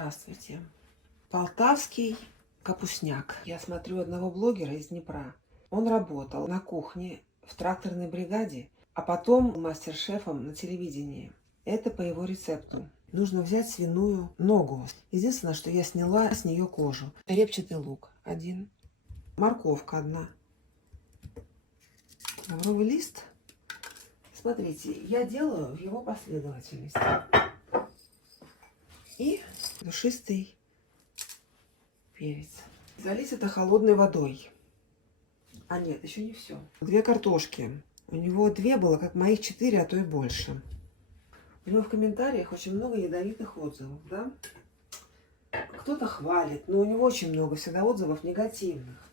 Здравствуйте. Полтавский капустняк. Я смотрю одного блогера из Днепра. Он работал на кухне в тракторной бригаде, а потом мастер-шефом на телевидении. Это по его рецепту. Нужно взять свиную ногу. Единственное, что я сняла с нее кожу. Репчатый лук 1. Морковка 1. Лавровый лист. Смотрите, я делаю в его последовательности. И душистый перец. Залить это холодной водой. А нет, еще не все. 2 картошки. У него 2 было, как моих 4, а то и больше. У него в комментариях очень много ядовитых отзывов, да? Кто-то хвалит, но у него очень много всегда отзывов негативных.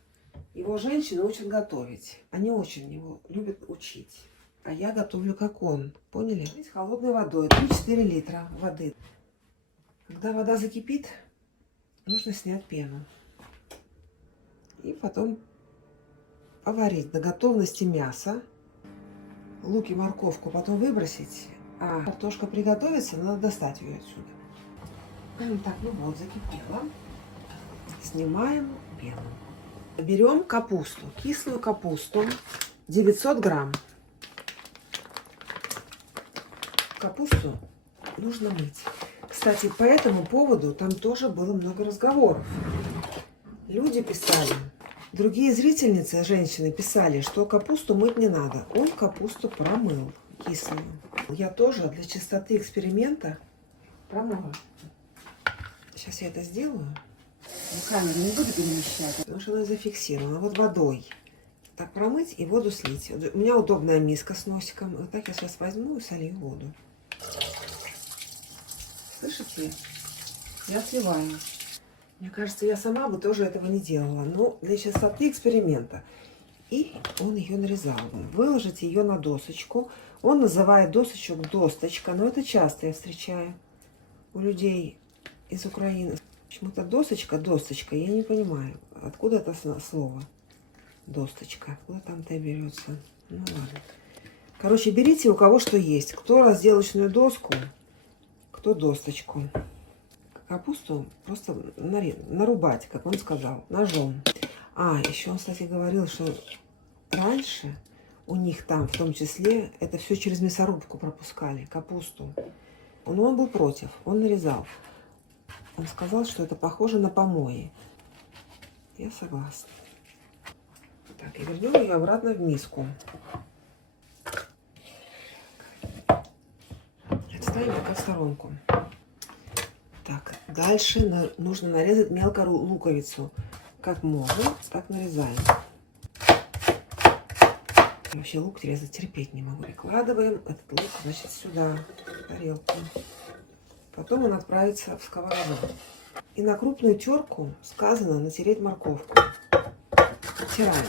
Его женщины учат готовить. Они очень его любят учить. А я готовлю как он. Поняли? Холодной водой. 3-4 литра воды. Когда вода закипит, нужно снять пену. И потом поварить до готовности мяса. Лук и морковку потом выбросить. А картошка приготовится, надо достать ее отсюда. Так, ну вот, закипела. Снимаем пену. Берем капусту, кислую капусту, 900 грамм. Капусту нужно мыть. Кстати, по этому поводу там тоже было много разговоров. Люди писали, другие зрительницы, женщины, писали, что капусту мыть не надо. Он капусту промыл кислую. Я тоже для чистоты эксперимента промыла. Сейчас я это сделаю. Камеру не буду перемещать. Потому что она зафиксирована. Вот водой. Так промыть и воду слить. У меня удобная миска с носиком. Вот так я сейчас возьму и солью воду. Слышите? Я сливаю. Мне кажется, я сама бы тоже этого не делала. Но для чистоты эксперимента. И он ее нарезал. Выложите ее на досочку. Он называет досочек досточка. Но это часто я встречаю у людей из Украины. Почему-то досочка, досточка. Я не понимаю, откуда это слово. Досточка. Откуда там-то берется? Ну ладно. Короче, берите у кого что есть. Кто разделочную доску, кто досточку. Капусту просто нарубать, как он сказал, ножом. А, еще он, кстати, говорил, что раньше у них там, в том числе, это все через мясорубку пропускали, капусту. Но он был против, он нарезал. Он сказал, что это похоже на помои. Я согласна. Так, и вернем ее обратно в миску. Отставим пока в сторонку. Так, дальше нужно нарезать мелко луковицу. Как можем, так нарезаем. Вообще лук резать терпеть не могу. Прикладываем этот лук, значит, сюда, в тарелку. Потом он отправится в сковороду. И на крупную терку сказано натереть морковку. Натираем.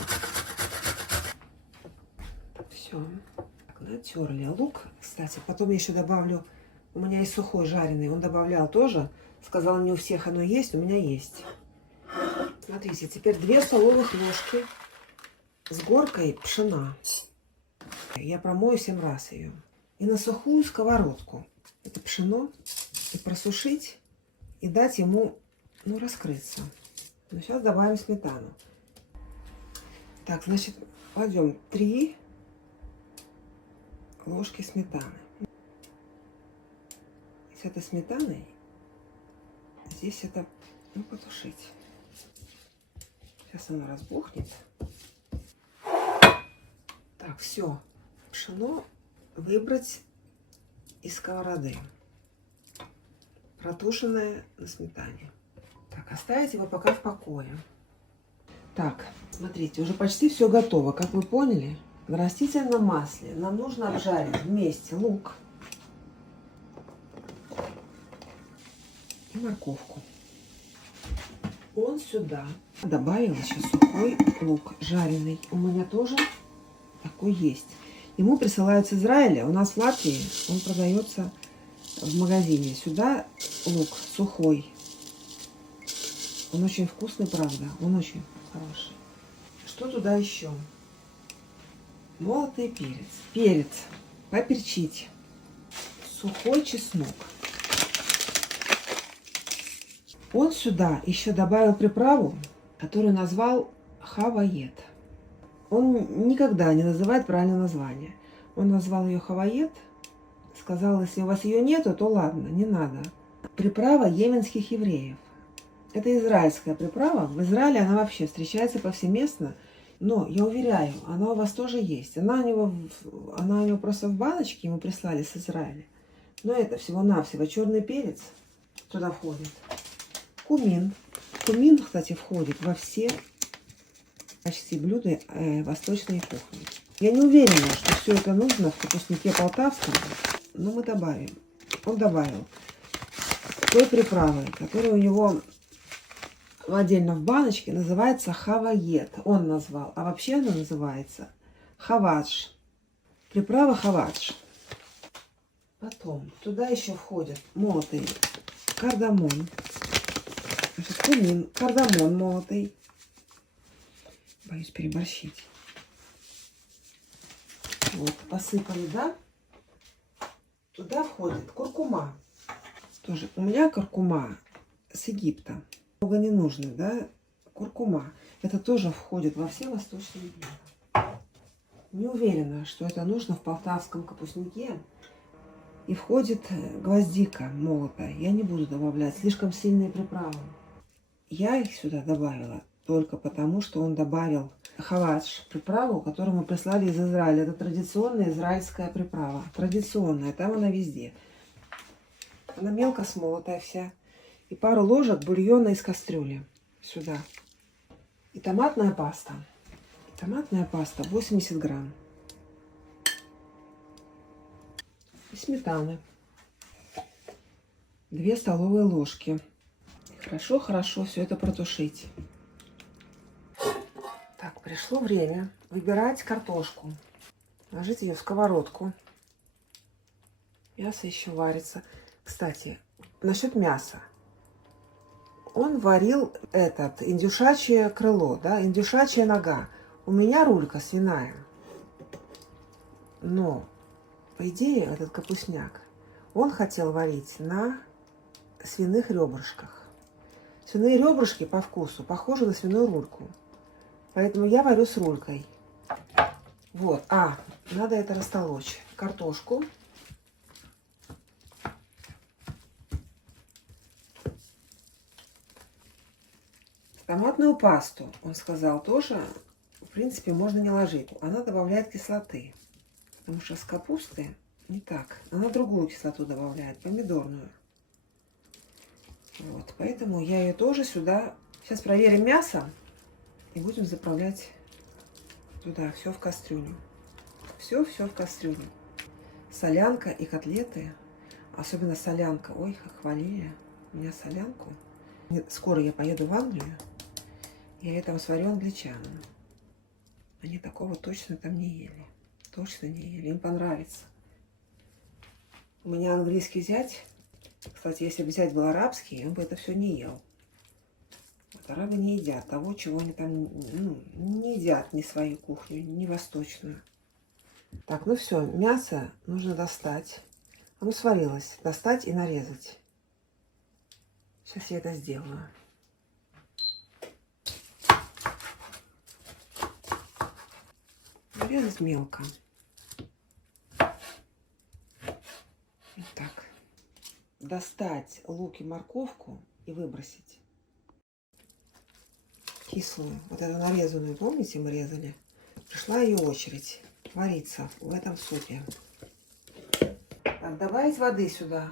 Все. Так, натерли. Лук, кстати, потом я еще добавлю. У меня есть сухой жареный. Он добавлял тоже. Сказал, не у всех оно есть. У меня есть. Смотрите, теперь 2 столовых ложки с горкой пшена. Я промою 7 раз ее. И на сухую сковородку это пшено и просушить, и дать ему, ну, раскрыться. Но сейчас добавим сметану. Так, значит, кладем 3 ложки сметаны. И с этой сметаной здесь это, ну, потушить. Сейчас она разбухнет. Так, все. Пшено выбрать из сковороды. Протушенное на сметане. Так, оставить его пока в покое. Так, смотрите, уже почти все готово. Как вы поняли, на растительном масле нам нужно обжарить вместе лук и морковку. Он сюда добавил еще сухой лук жареный. У меня тоже такой есть. Ему присылают с Израиля. У нас в Латвии он продается в магазине. Сюда лук сухой. Он очень вкусный, правда. Он очень хороший. Что туда еще? Молотый перец. Перец. Поперчить. Сухой чеснок. Он сюда еще добавил приправу, которую назвал хаваед. Он никогда не называет правильное название. Он назвал ее хаваед, сказал, если у вас ее нету, то ладно, не надо. Приправа йеменских евреев. Это израильская приправа. В Израиле она вообще встречается повсеместно. Но, я уверяю, она у вас тоже есть. Она у него просто в баночке ему прислали с Израиля. Но это всего-навсего черный перец туда входит. Кумин. Кумин, кстати, входит во все почти блюда восточной кухни. Я не уверена, что все это нужно в капустнике полтавском, но мы добавим. Он добавил той приправы, которая у него отдельно в баночке называется хаваед. Он назвал. А вообще она называется хавадж. Приправа хавадж. Потом туда еще входит молотый кардамон. Кумин, кардамон молотый. Боюсь переборщить. Вот, посыпали, да? Туда входит куркума. Тоже у меня куркума с Египта. Много не нужно, да? Куркума. Это тоже входит во все восточные блюда. Не уверена, что это нужно в полтавском капустнике. И входит гвоздика молотая. Я не буду добавлять слишком сильные приправы. Я их сюда добавила только потому, что он добавил хавадж, приправу, которую мы прислали из Израиля. Это традиционная израильская приправа. Традиционная, там она везде. Она мелко смолотая вся. И пару ложек бульона из кастрюли сюда. И томатная паста. Томатная паста 80 грамм. И сметаны. 2 столовые ложки. Хорошо все это протушить. Так, пришло время выбирать картошку. Ложить ее в сковородку. Мясо еще варится. Кстати, насчет мяса. Он варил индюшачье крыло, да, индюшачья нога. У меня рулька свиная. Но, по идее, этот капустняк, он хотел варить на свиных ребрышках. Свиные ребрышки по вкусу похожи на свиную рульку. Поэтому я варю с рулькой. Вот. Надо это растолочь. Картошку. Томатную пасту, он сказал, тоже, в принципе, можно не ложить. Она добавляет кислоты. Потому что с капусты не так. Она другую кислоту добавляет, помидорную. Вот, поэтому я ее тоже сюда... Сейчас проверим мясо и будем заправлять туда все в кастрюлю. Все в кастрюлю. Солянка и котлеты, особенно солянка. Ой, как хвалили меня солянку. Скоро я поеду в Англию. Я ее там сварю англичанам. Они такого точно там не ели. Точно не ели. Им понравится. У меня английский зять. Кстати, если бы зять был арабский, он бы это все не ел. Вот арабы не едят того, чего они там не едят, ни свою кухню, ни восточную. Так, ну все, мясо нужно достать. Оно сварилось. Достать и нарезать. Сейчас я это сделаю. Нарезать мелко. Вот так. Достать лук и морковку и выбросить. Кислую. Вот эту нарезанную, помните, мы резали? Пришла ее очередь вариться в этом супе. Так, добавить воды сюда.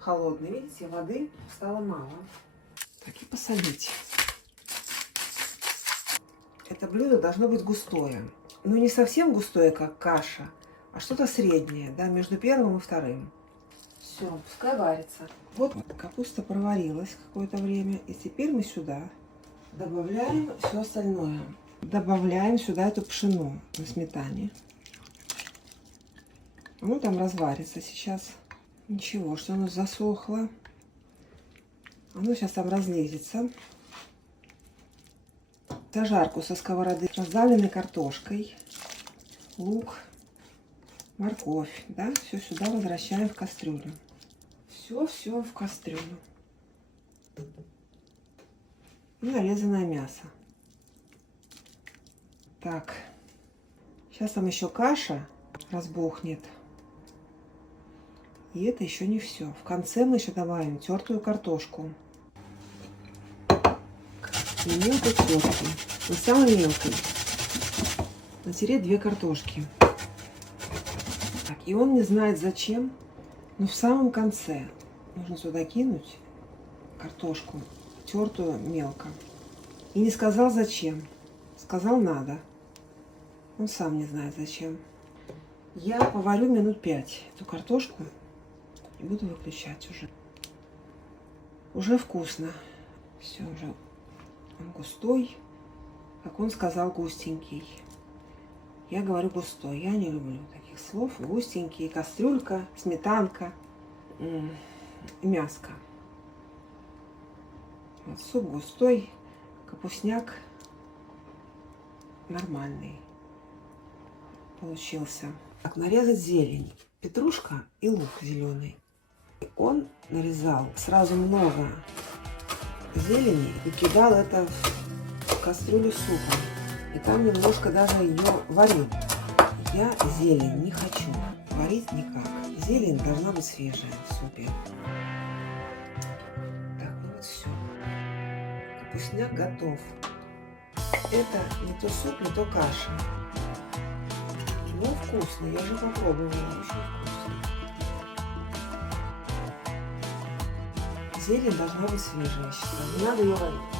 Холодной. Видите, воды стало мало. Так, и посолить. Это блюдо должно быть густое. Ну, не совсем густое, как каша, а что-то среднее, да, между первым и вторым. Все, пускай варится. Вот капуста проварилась какое-то время. И теперь мы сюда добавляем все остальное. Добавляем сюда эту пшено на сметане. Ну, там разварится сейчас. Ничего, что оно засохло. Оно сейчас там разлезется. Зажарку со сковороды с раздавленной картошкой. Лук, морковь. Да, все сюда возвращаем в кастрюлю. Все в кастрюлю. и нарезанное мясо. Так, сейчас там еще каша разбухнет. И это еще не все. В конце мы еще добавим тертую картошку. Не мелкой тертки, но самой мелкой. Натереть 2 картошки. Так, и он не знает зачем, но в самом конце нужно сюда кинуть картошку, тертую мелко. И не сказал зачем. Сказал надо. Он сам не знает зачем. Я поварю минут 5 эту картошку и буду выключать уже. Уже вкусно. Все, уже он густой. Как он сказал, густенький. Я говорю густой. Я не люблю таких слов. Густенький, кастрюлька, сметанка, мяско. Вот суп густой, капустняк нормальный получился. Так, нарезать зелень. Петрушка и лук зеленый. Он нарезал сразу много зелени и кидал это в кастрюлю с супом. И там немножко даже ее варил. Я зелень не хочу варить никак. Зелень должна быть свежая в супе. Так, ну вот все. Капустняк готов. Это не то суп, не то каша. Но вкусно, я же попробовала, очень вкусно. Зелень должна быть свежая, я считаю. Не надо ее варить.